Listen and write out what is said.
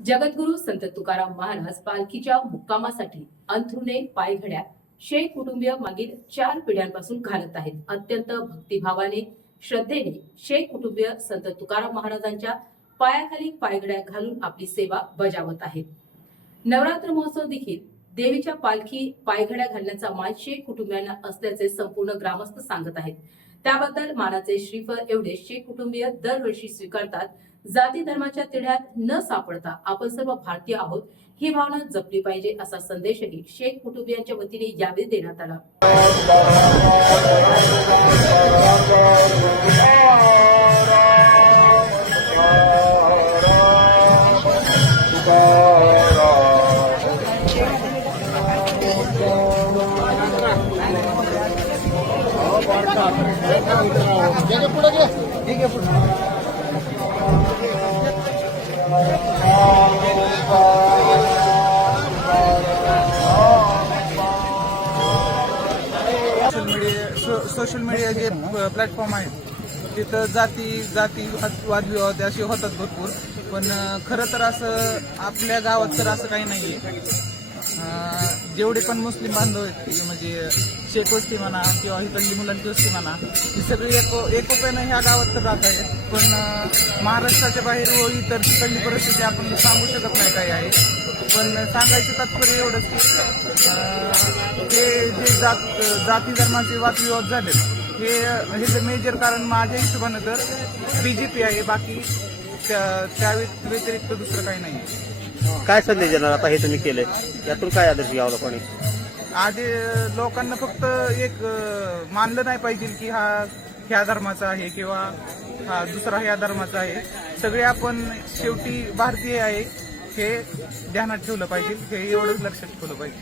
जगद्गुरु संत तुकाराम महाराज पालखीच्या मुक्कामासाठी अंथरुणे पायघड्या शेख कुटुंबीय मागील चार पिढ्यांपासून घालत आहेत. अत्यंत भक्तिभावाने श्रद्धेने शेख कुटुंबीय संत तुकाराम महाराजांच्या पायाखाली पायघड्या घालून आपली सेवा बजावत आहेत नवरात्र महोत्सव देखील देवीच्या पालखी पायघड्या घालण्याचा मान शेख कुटुंबियांना असल्याचे संपूर्ण ग्रामस्थ सांगत आहेत. त्याबद्दल मानाचे श्रीफळ एवढे शेख कुटुंबीय दरवर्षी स्वीकारतात. जाती धर्माच्या तिढ्यात न सापडता आपण सर्व भारतीय आहोत. ही भावना जपली पाहिजे असा संदेशही शेख कुटुंबियांच्या वतीने यावेळी देण्यात आला. Social media so, social media जे प्लॅटफॉर्म आहेत तिथं जाती जाती वादविवाद असे होतात भरपूर. पण खरं तर असं आपल्या गावात तर असं काही नाही आहे जेवढे पण मुस्लिम बांधव आहेत की म्हणजे शेख वस्ती म्हणा किंवा इथली मुलांची वस्ती म्हणा ही सगळी एको एकोप्यानं ह्या गावात तर राहत आहेत. पण महाराष्ट्राच्या बाहेर व इतर तिकडली परिस्थिती आपण सांगू शकत नाही काही आहे. पण सांगायचं तात्पर्य एवढंच की ते जे जात जाती धर्माचे वादविवाद झाले हे ह्याचं मेजर कारण माझ्या हिशोबानं तर बीजेपी आहे. बाकी त्या त्या व्यतिरिक्त दुसरं काही नाही. काय संदेश देणार आता हे तुम्ही केलंय? यातून काय आदर्श घ्यावा लोकांनी? आधी लोकांना फक्त एक अं, मानलं नाही पाहिजे की हा ह्या धर्माचा आहे किंवा हा दुसरा ह्या धर्माचा आहे. सगळे आपण शेवटी भारतीय आहे. हे ध्यानात ठेवलं पाहिजे. हे एवढंच लक्षात ठेवलं पाहिजे.